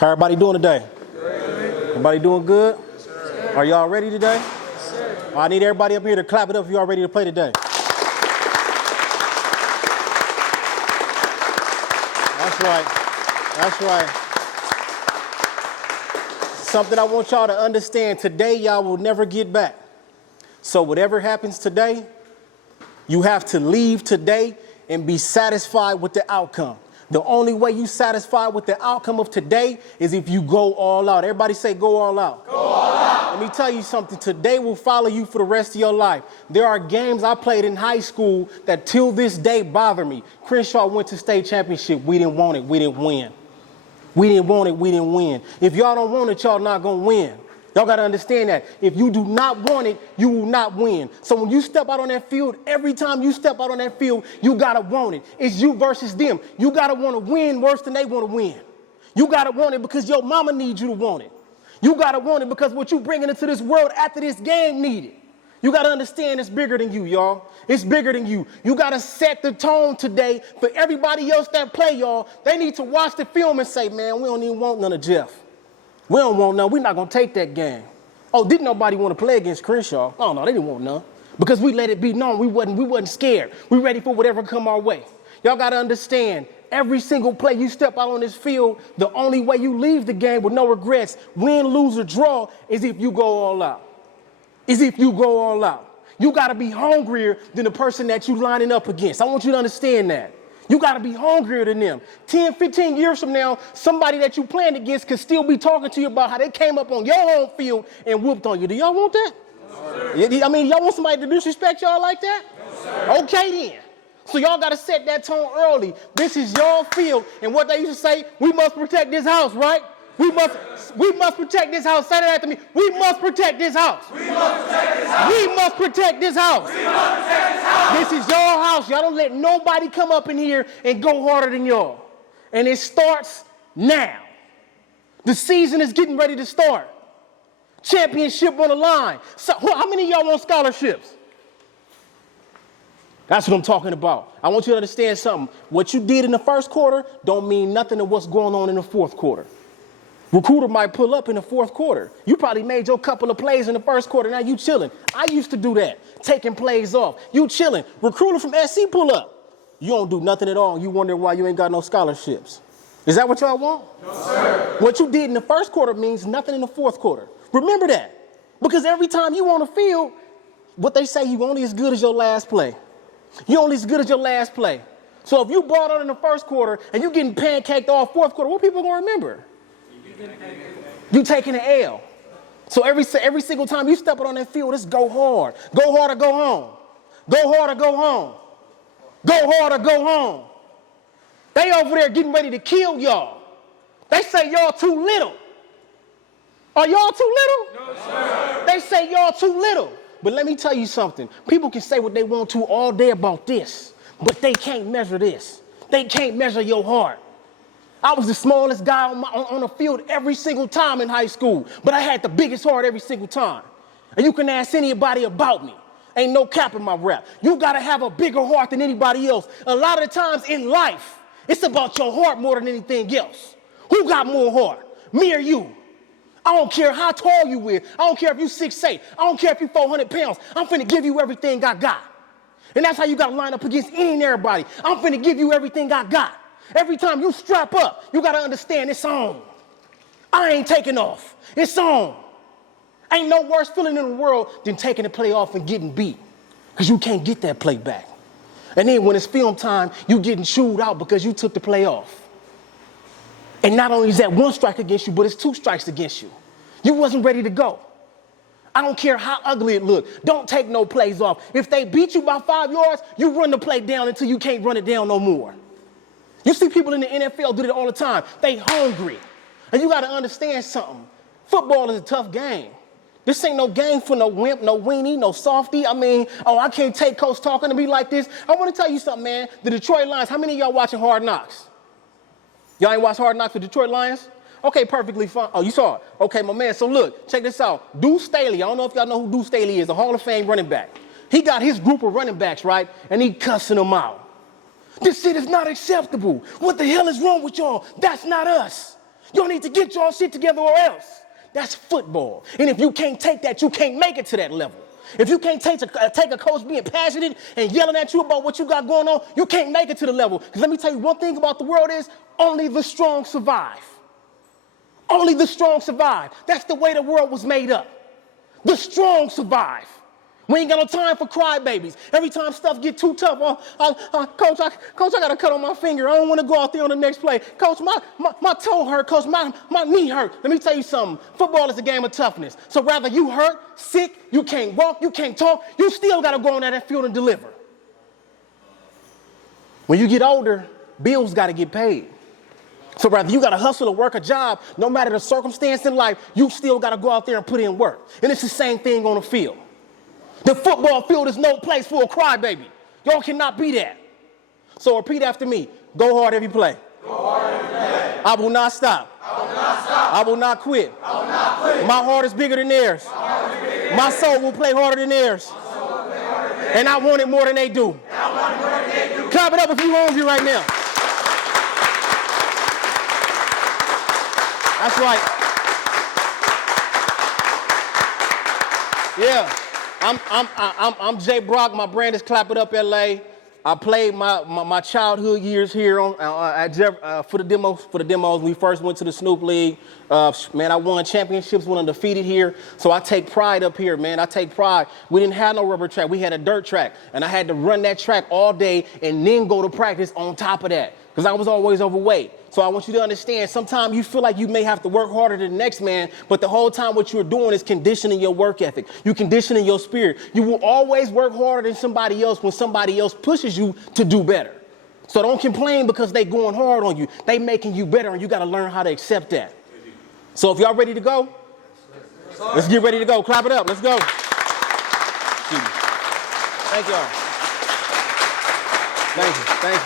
How everybody doing today? Good. Everybody doing good? Yes, sir. Are y'all ready today? Yes, sir. I need everybody up here to clap it up if y'all ready to play today. That's right. That's right. Something I want y'all to understand. Today, y'all will never get back. So whatever happens today, you have to leave today and be satisfied with the outcome. The only way you satisfied with the outcome of today is if you go all out. Everybody say go all out. Go all out. Let me tell you something. Today will follow you for the rest of your life. There are games I played in high school that till this day bother me. Crenshaw went to state championship. We didn't want it. We didn't win. We didn't want it. We didn't win. If y'all don't want it, y'all not going to win. Y'all got to understand that. If you do not want it, you will not win. So when you step out on that field, every time you step out on that field, you got to want it. It's you versus them. You got to want to win worse than they want to win. You got to want it because your mama needs you to want it. You got to want it because what you bringing into this world after this game need it. You got to understand it's bigger than you, y'all. It's bigger than you. You got to set the tone today for everybody else that play, y'all. They need to watch the film and say, man, we don't even want none of Jeff. We don't want none. We're not going to take that game. Oh, didn't nobody want to play against Crenshaw? Oh, no, they didn't want none. Because we let it be known we wasn't scared. We ready for whatever come our way. Y'all got to understand, every single play you step out on this field, the only way you leave the game with no regrets, win, lose, or draw, is if you go all out. Is if you go all out. You got to be hungrier than the person that you lining up against. I want you to understand that. You got to be hungrier than them. 10, 15 years from now, somebody that you playing against could still be talking to you about how they came up on your home field and whooped on you. Do y'all want that? No, I mean, y'all want somebody to disrespect y'all like that? No, okay, then. So y'all got to set that tone early. This is your field. And what they used to say, we must protect this house, right? We must protect this house. Say that after me. We must protect this house. We must protect this house. We must protect this house. We must protect this house. This is your house. Y'all don't let nobody come up in here and go harder than y'all. And it starts now. The season is getting ready to start. Championship on the line. So, how many of y'all want scholarships? That's what I'm talking about. I want you to understand something. What you did in the first quarter don't mean nothing to what's going on in the fourth quarter. Recruiter might pull up in the fourth quarter. You probably made your couple of plays in the first quarter. Now you chilling. I used to do that, taking plays off. You chilling. Recruiter from SC pull up. You don't do nothing at all. You wonder why you ain't got no scholarships. Is that what y'all want? No, sir. What you did in the first quarter means nothing in the fourth quarter. Remember that. Because every time you on the field, what they say, you only as good as your last play. You only as good as your last play. So if you brought on in the first quarter and you getting pancaked all fourth quarter, what people going to remember? You taking an L. So every single time you step out on that field, it's go hard. Go hard or go home. Go hard or go home. Go hard or go home. They over there getting ready to kill y'all. They say y'all too little. Are y'all too little? No, sir. They say y'all too little. But let me tell you something. People can say what they want to all day about this, but they can't measure this. They can't measure your heart. I was the smallest guy on the field every single time in high school, but I had the biggest heart every single time. And you can ask anybody about me. Ain't no cap in my rap. You got to have a bigger heart than anybody else. A lot of the times in life, it's about your heart more than anything else. Who got more heart, me or you? I don't care how tall you is. I don't care if you 6'8". I don't care if you 400 pounds. I'm finna give you everything I got. And that's how you got to line up against any and everybody. I'm finna give you everything I got. Every time you strap up, you got to understand it's on. I ain't taking off. It's on. Ain't no worse feeling in the world than taking the play off and getting beat because you can't get that play back. And then when it's film time, you getting chewed out because you took the play off. And not only is that one strike against you, but it's two strikes against you. You wasn't ready to go. I don't care how ugly it looked. Don't take no plays off. If they beat you by 5 yards, you run the play down until you can't run it down no more. You see people in the NFL do that all the time. They hungry. And you got to understand something. Football is a tough game. This ain't no game for no wimp, no weenie, no softy. I mean, I can't take coach talking to me like this. I want to tell you something, man. The Detroit Lions, how many of y'all watching Hard Knocks? Y'all ain't watch Hard Knocks for Detroit Lions? Okay, perfectly fine. Oh, you saw it. Okay, my man. So look, check this out. Deuce Staley, I don't know if y'all know who Deuce Staley is, a Hall of Fame running back. He got his group of running backs, right? And he cussing them out. This shit is not acceptable. What the hell is wrong with y'all? That's not us. Y'all need to get y'all shit together or else. That's football. And if you can't take that, you can't make it to that level. If you can't take a coach being passionate and yelling at you about what you got going on, you can't make it to the level. Because let me tell you one thing about the world is only the strong survive. Only the strong survive. That's the way the world was made up. The strong survive. We ain't got no time for crybabies. Every time stuff get too tough, Coach, I got a cut on my finger. I don't want to go out there on the next play. Coach, my toe hurt. Coach, my knee hurt. Let me tell you something. Football is a game of toughness. So rather you hurt, sick, you can't walk, you can't talk, you still got to go on that field and deliver. When you get older, bills got to get paid. So rather you got to hustle or work a job, no matter the circumstance in life, you still got to go out there and put in work. And it's the same thing on the field. The football field is no place for a crybaby. Y'all cannot be that. So repeat after me. Go hard every play. Go hard every play. I will not stop. I will not stop. I will not quit. I will not quit. My heart is bigger than theirs. My soul will play harder than theirs. And I want it more than they do. Clap it up if you're hungry right now. That's right. Yeah. I'm J.Brock. My brand is Clapitup LA. I played my childhood years here on for the demos. We first went to the Snoop League. Man, I won championships, went undefeated here. So I take pride up here, man. I take pride. We didn't have no rubber track. We had a dirt track, and I had to run that track all day and then go to practice on top of that because I was always overweight. So I want you to understand, sometimes you feel like you may have to work harder than the next man, but the whole time what you're doing is conditioning your work ethic. You're conditioning your spirit. You will always work harder than somebody else when somebody else pushes you to do better. So don't complain because they going hard on you. They making you better, and you got to learn how to accept that. So if y'all ready to go, let's get ready to go. Clap it up. Let's go. Thank y'all. Thank you. Thank you.